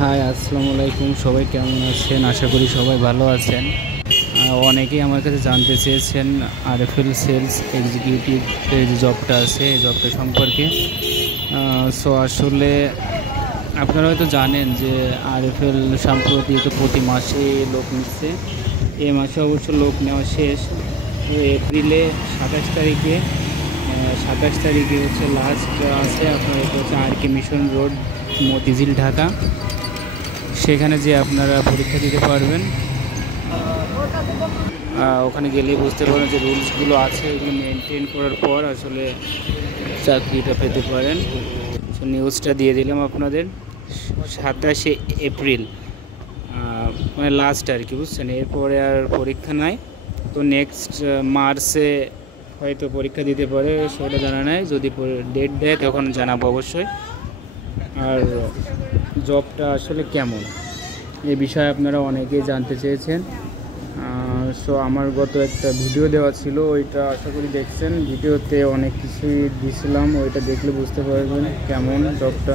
High, আসসালামু আলাইকুম। সবাই কেমন আছেন? আশা করি সবাই ভালো আছেন। অনেকেই আমার কাছে জানতে চেয়েছেন আরএফএল সেলস এক্সিকিউটিভ এর যে জবটা আছে এই জবটা সম্পর্কে। সো আসলে আপনারা হয়তো জানেন যে আরএফএল সাম্প্রতি তো প্রতি মাসে লোক নিচ্ছে। এ মাসে অবশ্য লোক নেওয়া শেষ। তো এপ্রিলে 27 তারিখে 27 তারিখে হচ্ছে লাস্ট আছে আপনার। এটা হচ্ছে R K mission road, Motijheel, Dhaka. সেখানে যে আপনারা পরীক্ষা দিতে পারবেন। ওখানে গেলেই বুঝতে পারেন যে রুলসগুলো আছে, এগুলো মেনটেন করার পর আসলে চাকরিটা পেতে পারেন। সো নিউজটা দিয়ে দিলাম আপনাদের। 27 এপ্রিল মানে লাস্ট আর কি, বুঝছেন? এরপরে আর পরীক্ষা নাই। তো নেক্সট মার্চে হয়তো পরীক্ষা দিতে পারে, সেটা জানা নাই। যদি ডেট দেয় তখন জানাবো অবশ্যই। আর জবটা আসলে কেমন এ বিষয়ে আপনারা অনেকেই জানতে চেয়েছেন। সো আমার গত একটা ভিডিও দেওয়া ছিল, ওইটা আশা করি দেখছেন। ভিডিওতে অনেক কিছুই দিয়েছিলাম, ওইটা দেখলে বুঝতে পারবেন কেমন জবটা।